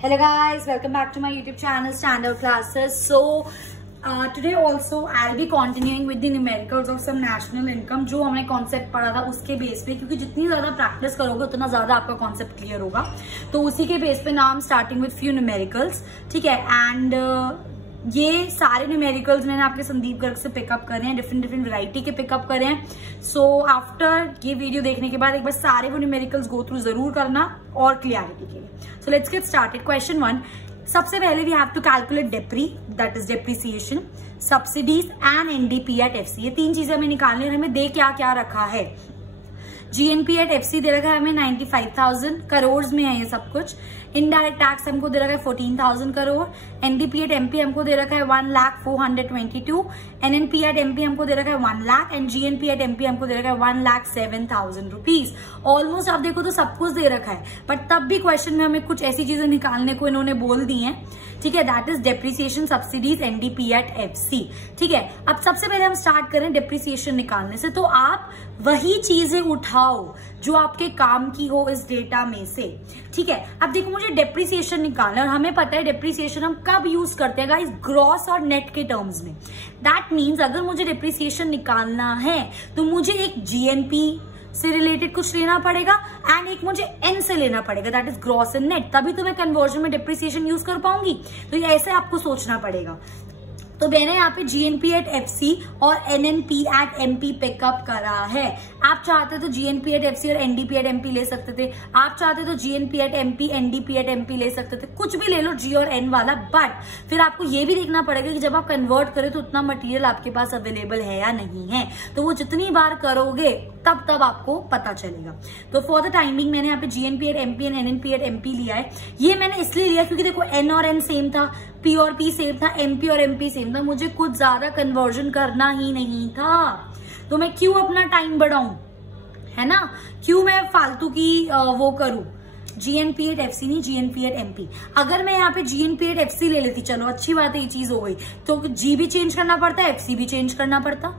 Hello guys, welcome back to my YouTube channel Standard Classes. So today also I'll be continuing with the numericals of some national income. जो हमने concept पढ़ा था उसके base पे, क्योंकि जितनी ज्यादा प्रैक्टिस करोगे उतना ज्यादा आपका कॉन्सेप्ट क्लियर होगा, तो उसी के बेस पे नाम स्टार्टिंग विद फ्यू न्यूमेरिकल्स, ठीक है। एंड ये सारे न्यूमेरिकल्स मैंने आपके संदीप गर्ग से पिकअप करे हैं, डिफरेंट वैरायटी के पिकअप करे हैं। सो आफ्टर ये वीडियो देखने के बाद एक बार सारे वो न्यूमेरिकल्स गो थ्रू जरूर करना और क्लियरिटी के लिए। So let's get started. Question 1, सबसे पहले we have to calculate depre, that is depreciation, subsidies and NDP at FC. ये तीन चीजें हमें निकालनी है। हमें दे क्या क्या रखा है। जीएनपी एट एफसी दे रखा है हमें 95,000 करोड़ में है ये सब कुछ। इनडायरेक्ट टैक्स हमको दे रखा है 14,000 करोड़। एनडीपी एट एमपी हमको दे रखा है 1,04,22। एनएनपी एट एमपी हमको दे रखा है 1 lakh and GNP at MP हमको दे रखा है 1,07,000 रुपीज। ऑलमोस्ट आप देखो तो सब कुछ दे रखा है, बट तब भी क्वेश्चन में हमें कुछ ऐसी चीजें निकालने को इन्होंने बोल दी है, ठीक है। That is depreciation, subsidies, NDP at FC, ठीक है। अब सबसे पहले हम स्टार्ट करें डेप्रिसिएशन निकालने से। तो आप वही चीजें उठाओ जो आपके काम की हो इस डेटा में से, ठीक है। अब देखो मुझे डेप्रिसिएशन निकालना है और हमें पता है डेप्रिसिएशन हम कब यूज करते हैं गाइस, ग्रॉस और नेट के टर्म्स में। दैट मीन्स अगर मुझे डेप्रिसिएशन निकालना है तो मुझे एक जीएनपी से रिलेटेड कुछ लेना पड़ेगा एंड एक मुझे एन से लेना पड़ेगा, that is gross and net, तभी तो मैं कन्वर्जन में डेप्रिसिएशन यूज कर पाऊंगी। तो ये ऐसे आपको सोचना पड़ेगा। तो मैंने यहाँ पे जीएनपी एट एफसी और एनएनपी एट एमपी पिकअप करा है। आप चाहते तो जीएनपी एट एफसी और एनडीपी एट एमपी ले सकते थे, आप चाहते तो GNP at MP NDP at MP ले सकते थे, कुछ भी ले लो जी और एन वाला। बट फिर आपको ये भी देखना पड़ेगा कि जब आप कन्वर्ट करें तो उतना मटेरियल आपके पास अवेलेबल है या नहीं है। तो वो जितनी बार करोगे तब आपको पता चलेगा। तो फॉर द टाइमिंग मैंने यहाँ पे GNP at MP and NNP at MP लिया है। ये मैंने इसलिए लिया क्योंकि देखो एन और एन सेम था, पी और पी सेम था, एमपी और एमपी सेम था, मुझे कुछ ज्यादा कन्वर्जन करना ही नहीं था। तो मैं क्यों अपना टाइम बढ़ाऊं, है ना, क्यों मैं फालतू की वो करूं। जीएनपी एट एफसी नहीं, जीएनपी एट एमपी। अगर मैं यहाँ पे जीएनपी एट एफसी ले लेती, चलो अच्छी बात है, ये चीज हो गई, तो जी भी चेंज करना पड़ता है, एफसी भी चेंज करना पड़ता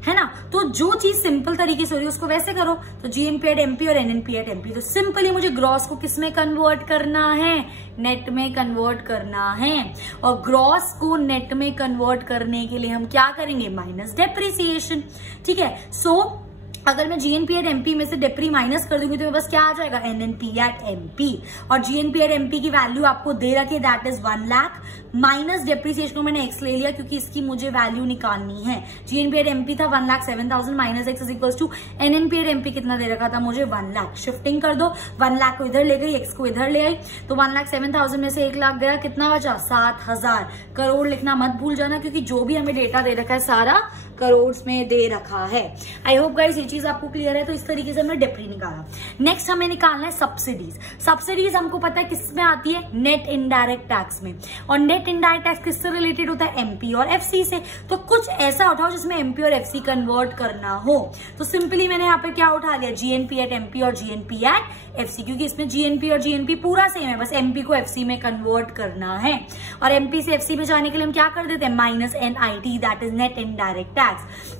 है ना। तो जो चीज सिंपल तरीके से हो रही है उसको वैसे करो। तो जीएनपी एट एमपी और एनएनपी एट एमपी, तो सिंपली मुझे ग्रॉस को किस में कन्वर्ट करना है, नेट में कन्वर्ट करना है। और ग्रॉस को नेट में कन्वर्ट करने के लिए हम क्या करेंगे, माइनस डेप्रिसिएशन, ठीक है। सो अगर मैं जीएनपी एट एमपी में से डेप्री माइनस कर दूंगी तो बस क्या आ जाएगा, एनएनपी एट एमपी। और जीएनपी एट एमपी की वैल्यू आपको दे रखी है, that is 1 lakh minus depreciation को मैंने एक्स ले लिया क्योंकि इसकी मुझे वैल्यू निकालनी है। जीएनपी एट एमपी था 1,07,000 minus x is equal to NNP at MP कितना दे रखा था मुझे, 1 लाख। शिफ्टिंग कर दो, 1 लाख को इधर ले गई, एक्स को इधर ले आई, तो 1,07,000 में से 1 लाख गया, कितना बचा, 7,000 करोड़। लिखना मत भूल जाना क्योंकि जो भी हमें डेटा दे रखा है सारा करोड़ में दे रखा है। आई होप गाइस ये चीज आपको क्लियर है। तो इस तरीके से हमने डेप्री निकाला। नेक्स्ट हमें निकालना है सब्सिडीज। सब्सिडीज हमको पता है किस में आती है, नेट इनडायरेक्ट टैक्स में। और नेट इनडायरेक्ट टैक्स किससे रिलेटेड होता है, एमपी और एफसी से। तो कुछ ऐसा उठाओ जिसमें एमपी और एफसी कन्वर्ट करना हो। तो सिंपली मैंने यहाँ पे क्या उठा लिया, जीएनपी एट एमपी और जीएनपी एट एफसी, क्योंकि इसमें जीएनपी और जीएनपी पूरा सेम है, बस एमपी को एफसी में कन्वर्ट करना है। और एमपी से एफसी में जाने के लिए हम क्या कर देते हैं, minus NIT, that is net indirect tax.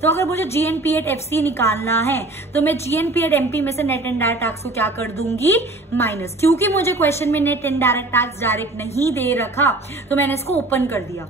तो अगर मुझे जीएनपी एट एफसी निकालना है तो मैं जीएनपी एट एमपी में से नेट इनडायरेक्ट टैक्स को क्या कर दूंगी, माइनस। क्योंकि मुझे क्वेश्चन में नेट इनडायरेक्ट टैक्स डायरेक्ट नहीं दे रखा तो मैंने इसको ओपन कर दिया।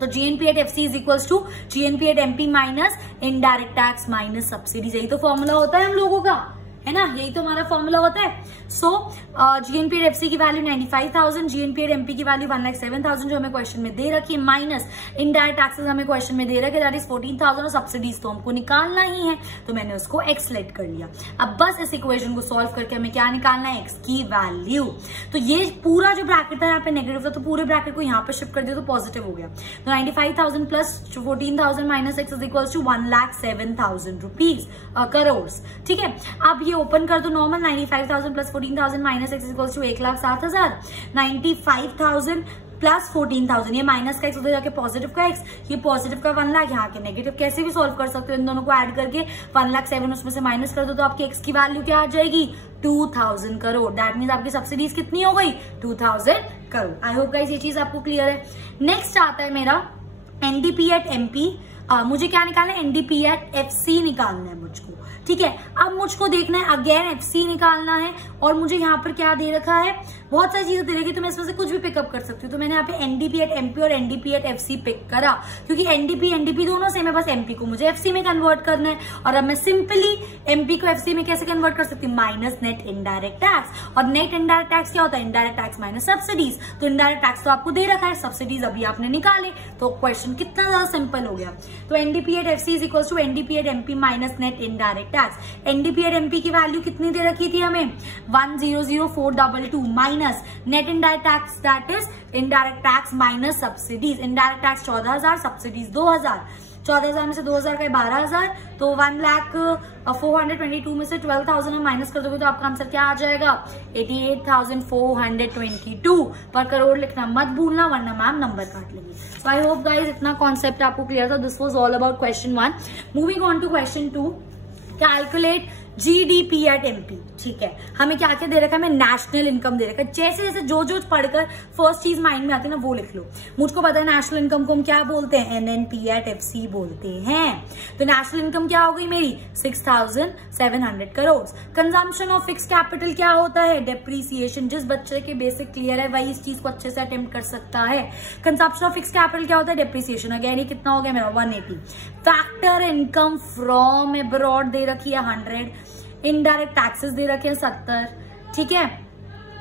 तो GNP at FC is equals to GNP at MP minus indirect tax minus subsidies. यही तो फॉर्मूला होता है हम लोगों का, है ना, यही तो हमारा फॉर्मूला होता है। सो जीएनपी एट एफसी की वैल्यू 95,000, जीएनपी एट एमपी की वैल्यू 1,07,000 जो हमें क्वेश्चन में दे रखी है, माइनस इनडायरेक्ट टैक्सेस हमें क्वेश्चन में दे रखे दैट इज 14,000 और सब्सिडीज तो हमको निकालना ही है, तो मैंने उसको एक्स लेट कर लिया। अब बस इस इक्वेशन को सॉल्व करके हमें क्या निकालना है, एक्स की वैल्यू। तो ये पूरा जो ब्रैकेट था यहाँ पे नेगेटिव था, तो पूरे ब्रैकेट को यहाँ पे शिफ्ट कर दिया तो पॉजिटिव हो गया। तो 95,000 plus 14,000 minus x is equal to 1,07,000 rupees crore, ठीक है। अब ये ओपन कर दो normal, 95,000 plus 14,000 minus x equals to 1,07,000, 95,000 plus 14,000, ये माइनस का एक्स उधर जाके पॉजिटिव का एक्स, ये पॉजिटिव का 1 लाख, यहाँ के नेगेटिव कैसे भी सॉल्व कर सकते हो, इन दोनों को ऐड करके 1,07,000 उसमें से माइनस कर दो तो आपके एक्स की वैल्यू क्या आ जाएगी, 2,000 करोड़। दैट मीन्स आपकी सब्सिडीज कितनी हो गई, 2,000 करोड़। आई होप गाइस ये चीज आपको क्लियर है। नेक्स्ट आता है मेरा एनडीपी एट एमपी मुझे क्या निकालना है, एनडीपी एट एफसी निकालना है मुझको, ठीक है। अब मुझको देखना है अगेन एफसी निकालना है, और मुझे यहाँ पर क्या दे रखा है, बहुत सारी चीजें दे रखी है, तो मैं इसमें से कुछ भी पिकअप कर सकती हूँ। तो मैंने यहाँ पे एनडीपी एट एमपी और एनडीपी एट एफसी पिक करा, क्योंकि एनडीपी दोनों सेम है, बस एमपी को मुझे एफसी में कन्वर्ट करना है। और अब मैं सिंपली एमपी को एफसी में कैसे कन्वर्ट कर सकती हूँ, माइनस नेट इनडायरेक्ट टैक्स। और नेट इनडायरेक्ट टैक्स क्या होता है, इनडायरेक्ट टैक्स माइनस सब्सिडीज। तो इनडायरेक्ट टैक्स तो आपको दे रखा है, सब्सिडीज अभी आपने निकाले, तो क्वेश्चन कितना ज्यादा सिंपल हो गया। तो NDP at FC is equal to NDP at MP minus net indirect tax. NDP at MP की वैल्यू कितनी दे रखी थी हमें, 100422 minus net indirect tax, that is indirect tax minus subsidies. Indirect tax 14,000, subsidies 2,000। 14,000 में से 2,000 का 12,000, तो 1,422 में से 12,000 में माइनस कर दोगे तो आपका आंसर क्या आ जाएगा, 88,422 पर करोड़ लिखना मत भूलना, वरना मैम नंबर काट लेंगे। सो आई होप गाइज इतना कॉन्सेप्ट आपको क्लियर था। This was all about question 1। Moving on to question 2, calculate GDP at MP. ठीक है, हमें क्या क्या दे रखा है, हमें नेशनल इनकम दे रखा है। जैसे जैसे जो जो पढ़कर फर्स्ट चीज माइंड में आती है ना वो लिख लो। मुझको पता है नेशनल इनकम को हम क्या बोलते हैं, एनएनपी एट एफसी बोलते हैं। तो नेशनल इनकम क्या हो गई मेरी, 6,700 crore. Consumption of fix capital क्या होता है, डेप्रीसिएशन। जिस बच्चे के बेसिक क्लियर है वही इस चीज को अच्छे से अटेम्प्ट कर सकता है। कंजम्पशन ऑफ फिक्स कैपिटल क्या होता है, डेप्रीसिएशन। अगेन ये कितना हो गया मेरा, 180। फैक्टर इनकम फ्रॉम अब्रॉड दे रखी है 100। इनडायरेक्ट टैक्सेस दे रखे हैं 70, ठीक है,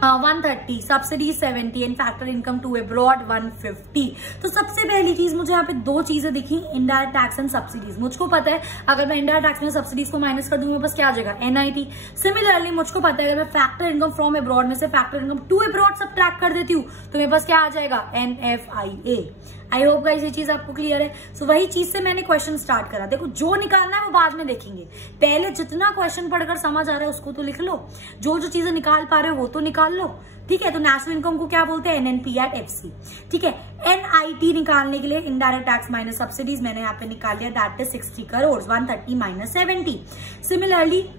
130, subsidy 70 and factor income to abroad 150। तो सबसे पहली चीज मुझे यहाँ पे दो चीजें दिखी, इनडायरेक्ट टैक्स एंड सब्सिडीज। मुझको पता है अगर मैं इनडायरेक्ट टैक्स में सब्सिडीज को माइनस कर दूंगी बस क्या आ जाएगा, एनआईटी। सिमिलरली मुझको पता है अगर मैं फैक्टर इनकम फ्रॉम अब्रॉड में से फैक्टर इनकम टू अब्रॉड सब ट्रैक कर देती हूँ तो मेरे पास क्या आ जाएगा, एनएफआईए। आई होप गाइस ये चीज आपको क्लियर है। सो वही चीज से मैंने क्वेश्चन स्टार्ट करा। देखो जो निकालना है वो बाद में देखेंगे, पहले जितना क्वेश्चन पढ़कर समझ आ रहा है उसको तो लिख लो, जो जो चीजें निकाल पा रहे हो वो तो निकाल लो, ठीक है। तो नेशनल इनकम को क्या बोलते हैं, एनएनपी एट एफसी, ठीक है। एनआईटी निकालने के लिए इनडायरेक्ट टैक्स माइनस सब्सिडीज मैंने यहाँ पे निकाल लिया, that is 60 crore, 130 minus 70। Similarly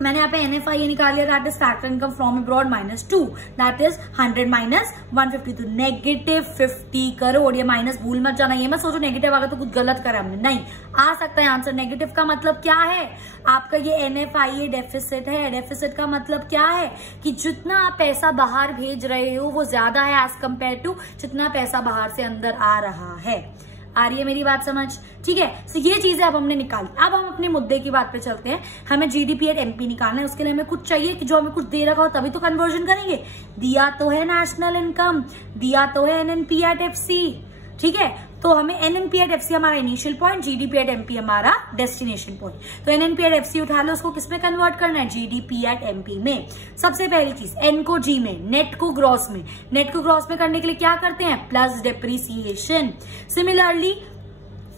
मैंने यहाँ पे एनएफआईए निकाल लिया, that is factor income from abroad -2, that is 100 minus 150, तो नेगेटिव 50 करोड़। ये माइनस भूल मत जाना, ये मत सोचो नेगेटिव आ गया तो कुछ गलत करा हमने, नहीं आ सकता है आंसर। नेगेटिव का मतलब क्या है, आपका ये एनएफआईए डेफिसिट है। डेफिसिट का मतलब क्या है कि जितना आप पैसा बाहर भेज रहे हो वो ज्यादा है एज कंपेयर टू जितना पैसा बाहर से अंदर आ रहा है। आ रही है मेरी बात समझ, ठीक है। तो ये चीजें अब हमने निकाली। अब हम अपने मुद्दे की बात पे चलते हैं। हमें जीडीपी एट एमपी निकालना है, उसके लिए हमें कुछ चाहिए कि जो हमें कुछ दे रखा हो तभी तो कन्वर्जन करेंगे। दिया तो है नेशनल इनकम, दिया तो है एनएनपी एट एफसी, ठीक है। तो हमें एनएनपी एट एफसी हमारा initial point, GDP at MP हमारा डेस्टिनेशन पॉइंट। तो एनएनपी एट एफसी उठा लो, उसको किसमें कन्वर्ट करना है, जीडीपी एट एमपी में। सबसे पहली चीज एन को जी में, नेट को ग्रॉस में। नेट को ग्रॉस में करने के लिए क्या करते हैं, प्लस डेप्रीसिएशन। सिमिलरली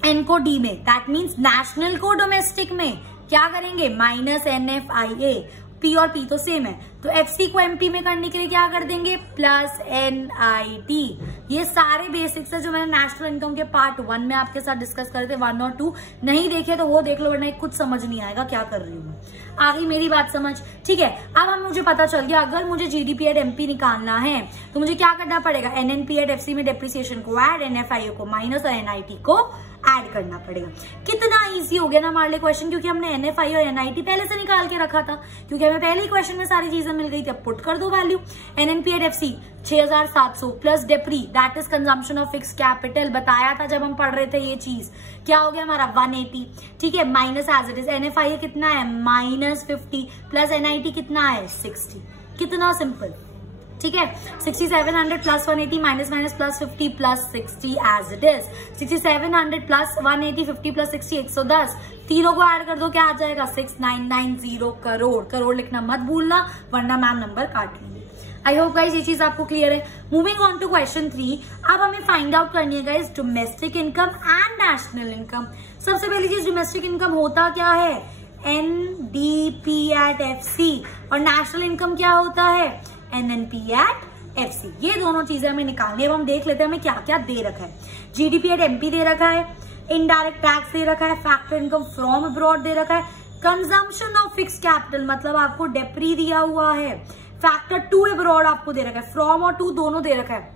एन को डी में, दैट मीन्स नेशनल को डोमेस्टिक में क्या करेंगे, माइनस एनएफआईए। पी और पी तो सेम है, तो एफसी को एमपी में करने के लिए क्या कर देंगे, प्लस एनआईटी। ये सारे बेसिक्स है जो मैंने नेशनल इनकम के पार्ट 1 में आपके साथ डिस्कस करे थे। 1 और 2 नहीं देखे तो वो देख लो, वरना कुछ समझ नहीं आएगा क्या कर रही हूँ। आ गई मेरी बात समझ, ठीक है। अब हम मुझे पता चल गया अगर मुझे जीडीपी एट एमपी निकालना है तो मुझे क्या करना पड़ेगा, एनएनपी एट एफसी में डेप्रिसिएशन को ऐड, एनएफआईए को माइनस और एनआईटी को ऐड करना पड़ेगा। कितना इजी हो गया ना हमारे लिए क्वेश्चन, क्योंकि हमने एनएफआईए और एनआईटी पहले से निकाल के रखा था, क्योंकि हमें पहले ही क्वेश्चन में सारी चीजें मिल गई थी। अब पुट कर दो value, NNP at FC 6,700 plus depre, that is consumption of fix capital. बताया था जब हम पढ़ रहे थे ये चीज, क्या हो गया हमारा 180, ठीक है, minus as it is. NFIA कितना है, -50 प्लस एनआईटी कितना है, 60। कितना सिंपल, ठीक है। 6700 plus 180 minus minus plus 50 plus 60 as it is. 6700 plus 180 50 plus 60 110, तीनों को ऐड कर दो क्या आ जाएगा, 6990 करोड़। करोड़ लिखना मत भूलना वरना मैम नंबर काट लेंगे। आई होप गाइज ये चीज आपको क्लियर है। मूविंग ऑन टू क्वेश्चन 3, अब हमें फाइंड आउट करनी है guys domestic income and national income. सबसे पहली चीज डोमेस्टिक इनकम होता क्या है, एनडीपी एट एफसी, और नेशनल इनकम क्या होता है, एनएनपी एट एफसी। ये दोनों चीजें हमें निकालनी है। अब हम देख लेते हैं हमें क्या क्या दे रखा है। जीडीपी एट एमपी दे रखा है, इनडायरेक्ट टैक्स दे रखा है, फैक्टर इनकम फ्रॉम अब्रॉड दे रखा है, कंजम्पशन ऑफ फिक्स कैपिटल मतलब आपको डेप्री दिया हुआ है, फैक्टर टू अब्रॉड आपको दे रखा है, फ्रॉम और टू दोनों दे रखा है,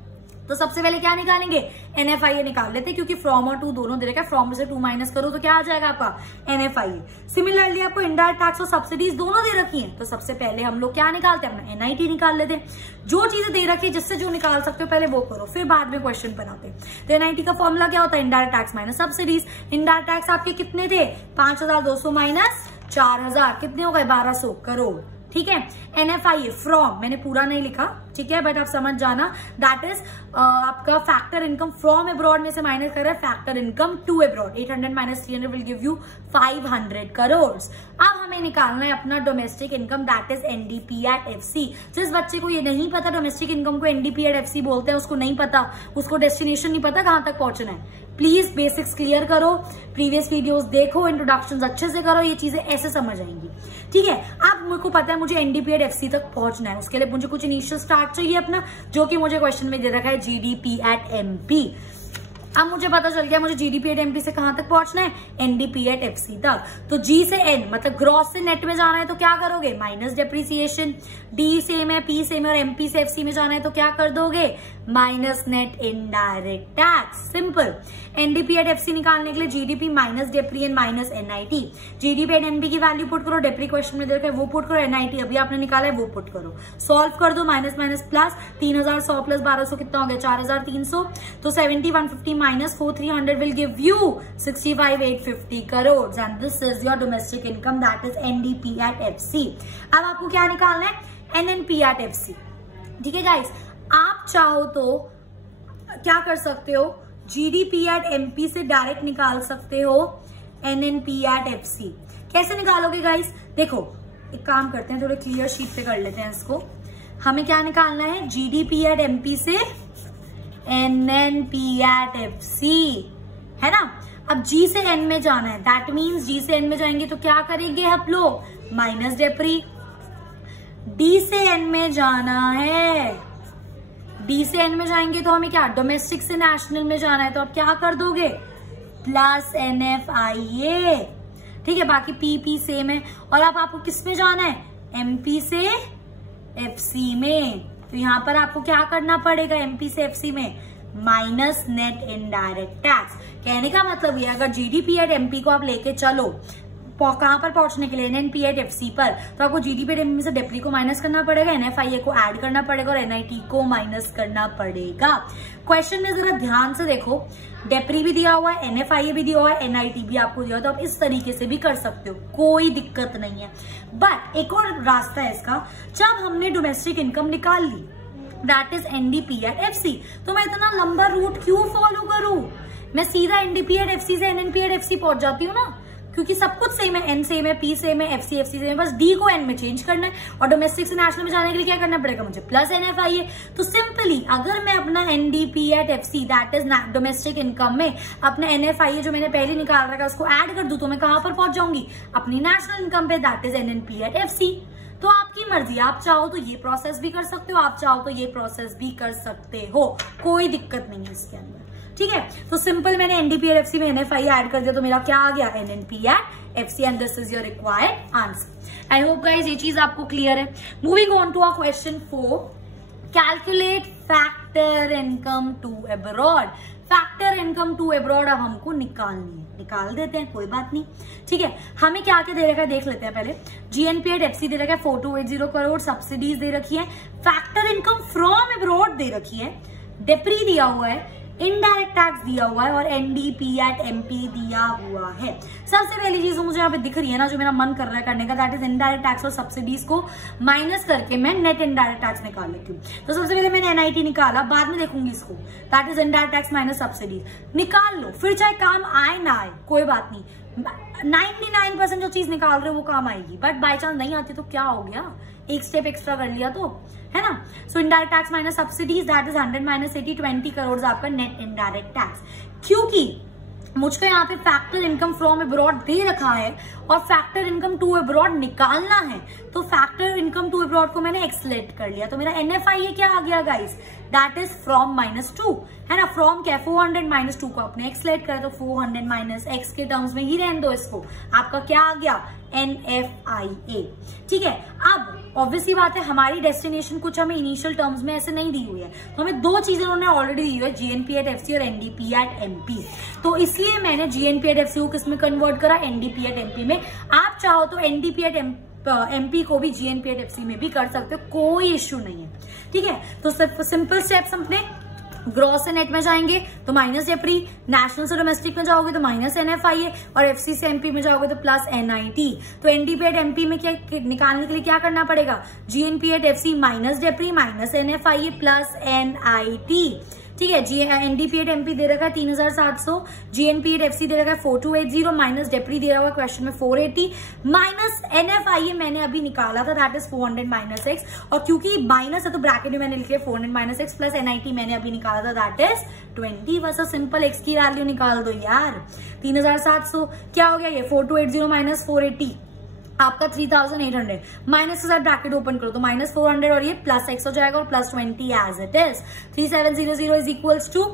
तो सबसे पहले क्या निकालेंगे, NFIA निकाल लेते हैं, क्योंकि फ्रॉम और टू दोनों दे रखा है। फ्रॉम से टू माइनस करो तो क्या आ जाएगा आपका NFIA। सिमिलरली आपको इनडायरेक्ट टैक्स और सब्सिडीज दोनों दे रखी हैं, तो सबसे पहले हम लोग क्या निकालते हैं, अपना NIT निकाल लेते हैं। जो चीजें दे रखी है जिससे जो निकाल सकते हो पहले वो करो, फिर बाद में क्वेश्चन बनाते हैं। तो NIT का फॉर्मूला क्या होता है, indirect tax minus subsidies. Indirect tax आपके कितने थे, 5200 माइनस 4000, कितने हो गए, 1200 करोड़। ठीक है। NFIA फ्रॉम, मैंने पूरा नहीं लिखा, ठीक है, बट आप समझ जाना, दैट इज आपका फैक्टर इनकम फ्रॉम अब्रॉड में से माइनस कर रहा है factor income to abroad. 800 minus 300 will give you 500 crore. अब हमें निकालना है अपना domestic income, that is NDP at FC। जिस बच्चे को ये नहीं पता डोमेस्टिक इनकम को NDP at FC बोलते हैं, उसको नहीं पता, उसको डेस्टिनेशन नहीं पता कहां तक पहुंचना है, प्लीज बेसिक्स क्लियर करो, प्रीवियस वीडियोस देखो, इंट्रोडक्शंस अच्छे से करो, ये चीजें ऐसे समझ आएंगी। ठीक है। अब मेरे को पता है मुझे NDP at FC तक पहुंचना है, उसके लिए मुझे कुछ इनिशियल स्टार्ट चाहिए अपना, जो कि मुझे क्वेश्चन में दे रखा है GDP at MP। अब मुझे पता चल गया मुझे GDP at MP से कहां तक पहुंचना है, NDP at FC तक। तो G से N मतलब ग्रॉस से नेट में जाना है तो क्या करोगे, माइनस डेप्रिसिएशन। D सेम है, P सेम है, और MP से FC में जाना है तो क्या कर दोगे, minus net indirect tax. Simple. NDP at FC निकालने के लिए GDP minus depre and minus NIT। GDP at NP की वैल्यू पुट करो, डेप्री क्वेश्चन में देखो वो पुट करो, NIT अभी आपने निकाला है वो पुट करो, सॉल्व कर दो, माइनस माइनस प्लस, 3100 प्लस 1200 कितना हो गया, 4300। तो 7150 minus 4300 will give you 65850 crore, and this is your domestic income, that is NDP at FC। अब आपको क्या निकालना है, NNP at FC। ठीक है गाइस, आप चाहो तो क्या कर सकते हो, GDP at MP से डायरेक्ट निकाल सकते हो NNP at FC। कैसे निकालोगे गाइस, देखो एक काम करते हैं, थोड़े क्लियर शीट पे कर लेते हैं इसको। हमें क्या निकालना है, GDP at MP से NNP at FC, है ना। अब G से N में जाना है, दैट मीन्स G से N में जाएंगे तो क्या करेंगे हम लोग, माइनस डेप्री। D से N में जाना है, D से N में जाएंगे तो हमें क्या, डोमेस्टिक से नेशनल में जाना है तो आप क्या कर दोगे, प्लस NFIA। ठीक है, बाकी PP सेम है। और अब आपको किस में जाना है, MP से FC में, तो यहां पर आपको क्या करना पड़ेगा, MP से FC में माइनस नेट इनडायरेक्ट टैक्स। कहने का मतलब ये, अगर GDP at MP को आप लेके चलो कहां पर पहुंचने के लिए, NNP at FC पर, तो आपको GDP at MP से डेप्री को माइनस करना पड़ेगा, NFIA को ऐड करना पड़ेगा और NIT को माइनस करना पड़ेगा। क्वेश्चन में जरा ध्यान से देखो, डेप्री भी दिया हुआ है, NFIA भी दिया हुआ है, NIT भी आपको दिया हुआ है, तो आप इस तरीके से भी कर सकते हो, कोई दिक्कत नहीं है। बट एक और रास्ता है इसका, जब हमने डोमेस्टिक इनकम निकाल ली, that is NDP at FC, तो मैं इतना लंबा रूट क्यों फॉलो करूं, मैं सीधा NDP at FC से NNP at FC पहुंच जाती हूँ ना, क्योंकि सब कुछ सेम है, N सेम है, P सेम है, FC सेम है, बस D को N में चेंज करना है। और डोमेस्टिक से नेशनल में जाने के लिए क्या करना पड़ेगा मुझे, प्लस NFIA। तो सिंपली अगर मैं अपना NDP at FC that is domestic income में अपना NFIA जो मैंने पहले निकाल रखा है उसको ऐड कर दूं तो मैं कहां पर पहुंच जाऊंगी, अपनी नेशनल इनकम पे, that is NNP at FC। तो आपकी मर्जी, आप चाहो तो ये प्रोसेस भी कर सकते हो, आप चाहो तो ये प्रोसेस भी कर सकते हो, कोई दिक्कत नहीं है इसके अंदर। ठीक है, तो सिंपल मैंने NDP at FC में NFIA ऐड कर दिया तो मेरा क्या आ गया, NNP at FC, and this is your required answer. I hope guys ये चीज आपको क्लियर है। Moving on to our question 4, calculate factor income to abroad. Factor income to abroad अब हमको निकालनी है, निकाल देते हैं, कोई बात नहीं। ठीक है, हमें क्या क्या दे रखा है देख लेते हैं पहले। GNP at FC दे रखा है 4280 करोड़, सब्सिडीज दे रखी है, फैक्टर इनकम फ्रॉम अब्रॉड दे रखी है, डेप्री दिया हुआ है, इनडायरेक्ट टैक्स दिया हुआ है, और NDP at MP दिया हुआ है। सबसे पहली चीज मुझे यहाँ पे दिख रही है ना, जो मेरा मन कर रहा है करने का, दैट इज इनडायरेक्ट टैक्स और सब्सिडीज को माइनस करके मैं नेट इनडायरेक्ट टैक्स निकाल लेती हूँ। तो सबसे पहले मैंने NIT निकाला, बाद में देखूंगी इसको, that is indirect tax minus subsidies. निकाल लो, फिर चाहे काम आए ना आए कोई बात नहीं, 99% जो चीज निकाल रहे हो वो काम आएगी, बट बाय चांस नहीं आती तो क्या हो गया, एक स्टेप एक्स्ट्रा कर लिया तो, है ना। सो indirect tax minus subsidies that is 100 minus 80, 20 crore आपका नेट इनडायरेक्ट टैक्स। क्योंकि मुझको यहाँ पे फैक्टर इनकम फ्रॉम अब्रॉड दे रखा है और फैक्टर इनकम टू अब्रॉड निकालना है, तो फैक्टर इनकम टू अब्रॉड को मैंने एक्सलेट कर लिया, तो मेरा NFIA क्या आ गया गाइस, दैट इज फ्रॉम -2, है ना। फ्रॉम क्या, 400 -2 को आपने एक्स लेट करा तो 400 माइनस एक्स के टर्म्स में ही रहने दो इसको। आपका क्या आ गया, NFIA। ठीक है, अब ऑब्वियसली बात है हमारी डेस्टिनेशन कुछ हमें इनिशियल टर्म्स में ऐसे नहीं दी हुई है, तो हमें दो चीजें उन्होंने ऑलरेडी दी हुई है, GNP at FC और NDP at MP। तो इसलिए मैंने GNP at FC को किसमें कन्वर्ट करा, NDP at MP में। आप चाहो तो NDP at MP को भी GNP at FC में भी कर सकते हो, कोई इश्यू नहीं है। ठीक है, तो सिंपल स्टेप्स अपने ग्रॉस से नेट में जाएंगे तो माइनस डेप्री, नेशनल से डोमेस्टिक में जाओगे तो माइनस NFIA और FC से MP में जाओगे तो प्लस NIT। तो NDP at MP में क्या निकालने के लिए क्या करना पड़ेगा, GNP at FC minus depre minus NFIA plus NIT। ठीक है, NDP at MP दे रखा है 3700, GNP at FC दे रखा है 4280, माइनस डेप्री दे रहा हुआ क्वेश्चन में 480, माइनस NFIA मैंने अभी निकाला था दैट इज 400 माइनस एक्स, और क्योंकि माइनस है तो ब्रैकेट में मैंने लिखा 400 माइनस एक्स प्लस NIT मैंने अभी निकाला था दैट इज 20। बस सिंपल एक्स की वैल्यू निकाल दो यार। 3700 क्या हो गया, ये 4280 माइनस 480 आपका 3800, माइनस के साथ ब्रैकेट ओपन करो तो माइनस 400 और ये प्लस एक्स हो जाएगा और plus 20 as it is. 3700 is equals to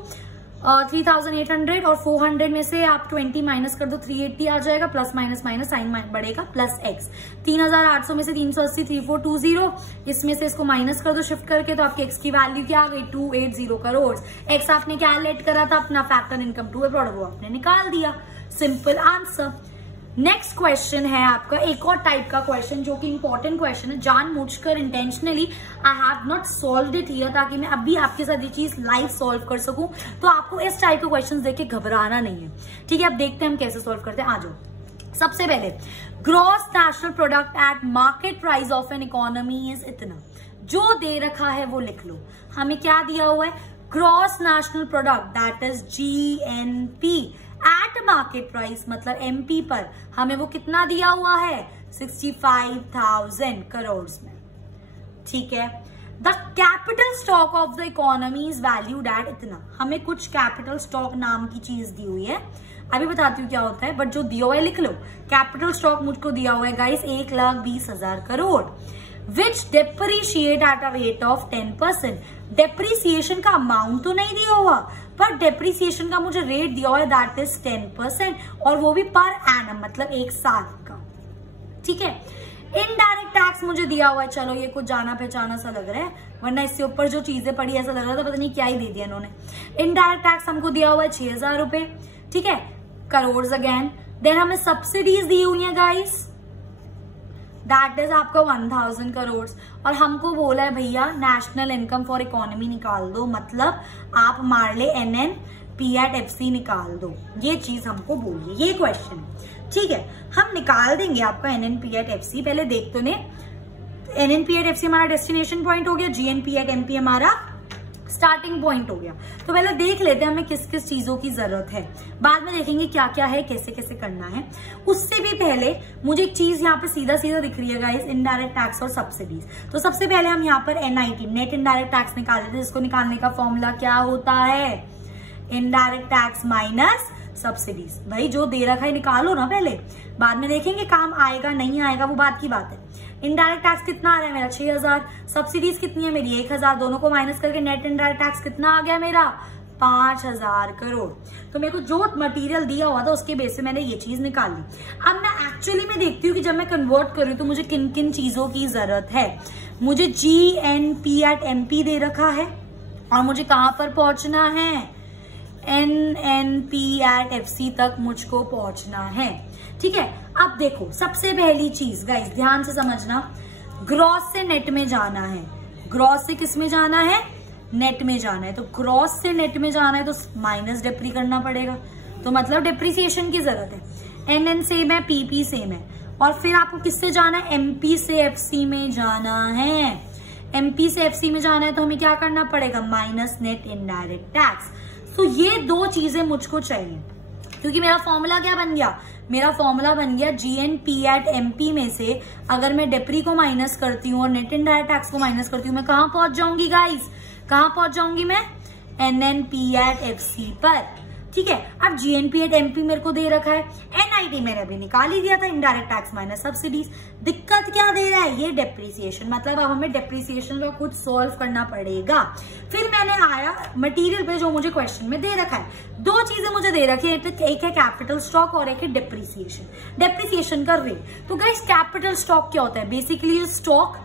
3800 और 400 में से आप 20 माइनस कर दो 380 आ जाएगा, प्लस माइनस माइनस साइन बढ़ेगा प्लस एक्स। 3800 में से 380 3420, इसमें से इसको माइनस कर दो शिफ्ट करके तो आपके एक्स की वैल्यू क्या आ गई 280 करोड़। एक्स आपने क्या लेट करा था अपना फैक्टर इनकम टू प्रोडक्ट, वो आपने निकाल दिया, सिंपल आंसर। नेक्स्ट क्वेश्चन है आपका एक और टाइप का क्वेश्चन जो कि इंपॉर्टेंट क्वेश्चन है, जानबूझकर intentionally I have not solved it here ताकि मैं अभी आपके साथ ये चीज लाइव सॉल्व कर सकूं। तो आपको इस टाइप के क्वेश्चंस देख के घबराना नहीं है। ठीक है, अब देखते हैं हम कैसे सॉल्व करते हैं, आ जाओ। सबसे पहले gross national product at market price of an economy is इतना, जो दे रखा है वो लिख लो। हमें क्या दिया हुआ है, gross national product that is GNP eight market price, मतलब MP पर हमें वो कितना दिया हुआ है 65,000 करोड़ में। ठीक है, the capital stock of the economy is valued at इतना, हमें कुछ कैपिटल स्टॉक नाम की चीज दी हुई है, अभी बताती हूँ क्या होता है, बट जो दिया हुआ है लिख लो। कैपिटल स्टॉक मुझको दिया हुआ है guys 1,20,000 crore, which depreciate at a rate of 10%। Depreciation का अमाउंट तो नहीं दिया हुआ, पर डेप्रीसिएशन का मुझे रेट दिया हुआ है दैट इज 10%, और वो भी पर एनम, मतलब एक साल का। ठीक है, इनडायरेक्ट टैक्स मुझे दिया हुआ है, चलो ये कुछ जाना पहचाना सा लग रहा है, वरना इससे ऊपर जो चीजें पड़ी ऐसा लग रहा था पता नहीं क्या ही दे दिया इन्होंने। इनडायरेक्ट टैक्स हमको दिया हुआ है 6,000 रुपए, ठीक है, करोड़ अगेन। देन हमें सब्सिडीज दी हुई है गाइस दैट इज आपका 1,000 करोड़, और हमको बोला है भैया नेशनल इनकम फॉर इकोनॉमी निकाल दो, मतलब आप मार ले NNP at FC निकाल दो, ये चीज हमको बोलिए, ये क्वेश्चन है। ठीक है, हम निकाल देंगे आपका NNP at FC। पहले देख तो ने, NNP at FC हमारा डेस्टिनेशन पॉइंट हो गया, GNP at MP हमारा स्टार्टिंग पॉइंट हो गया। तो पहले देख लेते हैं हमें किस किस चीजों की जरूरत है, बाद में देखेंगे क्या क्या है, कैसे कैसे करना है। उससे भी पहले मुझे एक चीज यहाँ पे सीधा सीधा दिख रही है गाइस, इनडायरेक्ट टैक्स और सब्सिडीज। तो सबसे पहले हम यहाँ पर NIT नेट इनडायरेक्ट टैक्स निकाल लेते हैं, जिसको निकालने का फॉर्मूला क्या होता है, इनडायरेक्ट टैक्स माइनस सब्सिडीज। भाई जो दे रखा है निकालो ना पहले, बाद में देखेंगे काम आएगा नहीं आएगा, वो बात की बात है। इनडायरेक्ट टैक्स कितना आ रहा है मेरा 6,000, सब्सिडीज कितनी है मेरी 1,000, दोनों को माइनस करके नेट इनडायरेक्ट टैक्स कितना आ गया मेरा 5,000 करोड़। तो मेरे को जो मटेरियल दिया हुआ था उसके बेस से मैंने ये चीज निकाल ली। अब मैं एक्चुअली में देखती हूँ कि जब मैं कन्वर्ट कर रही हूँ तो मुझे किन किन चीजों की जरूरत है। मुझे GNP at MP दे रखा है, और मुझे कहां पर पहुंचना है, NNP at FC तक मुझको पहुंचना है। ठीक है, अब देखो सबसे पहली चीज गाइस ध्यान से समझना, ग्रॉस से नेट में जाना है, ग्रॉस से किस में जाना है, नेट में जाना है। तो ग्रॉस से नेट में जाना है तो माइनस डेप्री करना पड़ेगा, तो मतलब डेप्रीसिएशन की जरूरत है। NN सेम है, PP सेम है, और फिर आपको किससे जाना है, MP से FC में जाना है। MP से FC में जाना है तो हमें क्या करना पड़ेगा, माइनस नेट इनडायरेक्ट टैक्स। तो ये दो चीजें मुझको चाहिए, क्योंकि मेरा फॉर्मूला क्या बन गया, मेरा फॉर्मूला बन गया GNP at MP में से अगर मैं डेप्री को माइनस करती हूँ और नेट इनडायरेक्ट टैक्स को माइनस करती हूँ, मैं कहां पहुंच जाऊंगी गाइस, कहां पहुंच जाऊंगी मैं, NNP at FC पर। ठीक है। अब GNP एट MP मेरे को दे रखा है, NIT मैंने अभी निकाल ही दिया था, इनडायरेक्ट टैक्स माइनस सब्सिडीज। दिक्कत क्या दे रहा है, ये डेप्रिसिएशन, मतलब अब हमें डेप्रिसिएशन का कुछ सॉल्व करना पड़ेगा। फिर मैंने आया मटेरियल पे, जो मुझे क्वेश्चन में दे रखा है। दो चीजें मुझे दे रखी है, एक है कैपिटल स्टॉक और एक है डेप्रिसिएशन, डेप्रिसिएशन का रेट। तो गाइस कैपिटल स्टॉक क्या होता है, बेसिकली स्टॉक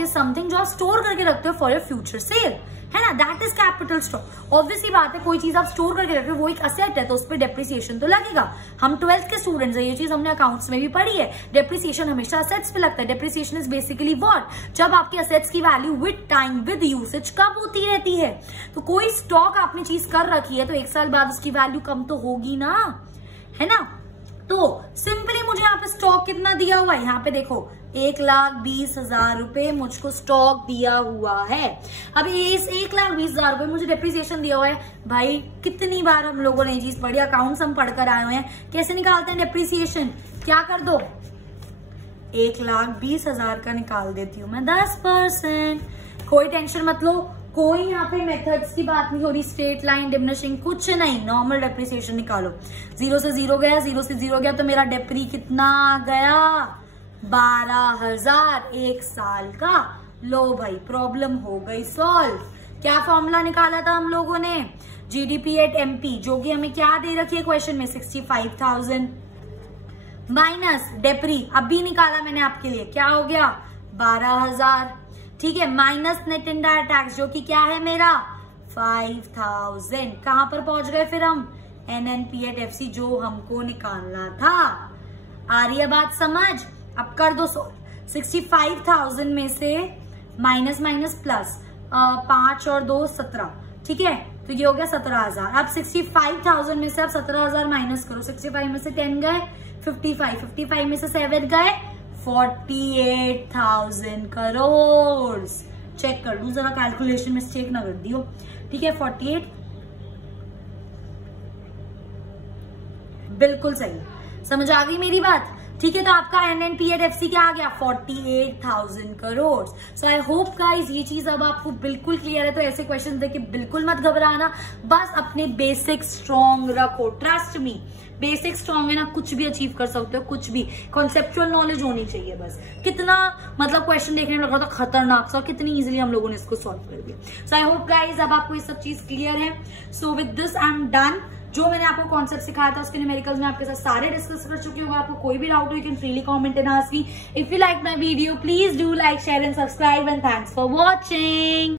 इज समथिंग जो आप स्टोर करके रखते हो फॉर योर फ्यूचर सेल, है ना, that is capital stock. Obviously बात है, कोई चीज आप स्टोर करके रख रहे हो वो एक असेट है, तो उस पर डेप्रिसिएशन तो लगेगा। हम 12th के स्टूडेंट्स हैं, ये चीज हमने अकाउंट्स में भी पढ़ी है। डेप्रिसिएशन हमेशा असेट्स पे लगता है। डेप्रिसिएशन इज बेसिकली व्हाट, जब आपकी असेट्स की value with time with usage कम होती रहती है। तो कोई स्टॉक आपने चीज कर रखी है तो 1 साल बाद उसकी वैल्यू कम तो होगी ना, है ना। तो सिंपली मुझे यहाँ पे स्टॉक कितना दिया हुआ है, यहाँ पे देखो 1,20,000 रुपए मुझको स्टॉक दिया हुआ है। अब इस 1,20,000 रुपए मुझे डेप्रिसिएशन दिया हुआ है। भाई कितनी बार हम लोगों ने ये चीज पढ़ी, अकाउंट्स हम पढ़कर आए हुए हैं, कैसे निकालते हैं डेप्रिसिएशन, क्या कर दो 1,20,000 का निकाल देती हूँ मैं 10%। कोई टेंशन मत लो, कोई यहाँ पे मेथड्स की बात नहीं हो रही, स्ट्रेट लाइन डिमिनिशिंग कुछ नहीं, नॉर्मल डेप्रिसिएशन निकालो। 0 से 0 गया, 0 से 0 गया तो मेरा डेप्री कितना गया 12,000 1 साल का। लो भाई प्रॉब्लम हो गई सॉल्व। क्या फॉर्मूला निकाला था हम लोगों ने, GDP एट MP, जो कि हमें क्या दे रखी है क्वेश्चन में 65,000 माइनस डेप्री अभी निकाला मैंने आपके लिए, क्या हो गया 12,000, ठीक है, माइनस नेट इनडायरेक्ट टैक्स जो कि क्या है मेरा 5,000। कहां पर पहुंच गए फिर हम, NNP एट FC जो हमको निकालना था। आ रही है बात समझ, अब कर दो 65,000 में से माइनस माइनस प्लस 5 और 2 17, ठीक है, तो ये हो गया 17,000। अब 65,000 में से अब 17,000 माइनस करो, 65 में से 10 गए 55 में से 7 गए 48,000 करोड़। चेक कर लू जरा, कैलकुलेशन में चेक ना कर दियो, ठीक है 48 बिल्कुल सही, समझ आ गई मेरी बात, ठीक है। तो आपका NNP एट FC क्या आ गया 48,000 करोड़। सो आई होप गाइस ये चीज अब आपको बिल्कुल क्लियर है। तो ऐसे क्वेश्चन देख के बिल्कुल मत घबराना, बस अपने बेसिक स्ट्रॉन्ग रखो, ट्रस्ट मी बेसिक स्ट्रॉन्ग है ना, कुछ भी अचीव कर सकते हो, कुछ भी कॉन्सेप्चुअल नॉलेज होनी चाहिए बस। कितना मतलब क्वेश्चन देखने में लगा था खतरनाक सा, कितनी इजीली हम लोगों ने इसको सॉल्व कर दिया। सो आई होप गाइज अब आपको ये सब चीज क्लियर है। So with this I am done. जो मैंने आपको कॉन्सेप्ट सिखाया था उसके न्यूमेरिकल्स में आपके साथ सारे डिस्कस कर चुकी हूँ। आपको कोई भी डाउट हो you can freely comment and ask me. If you like my video please do like share and subscribe and thanks for watching.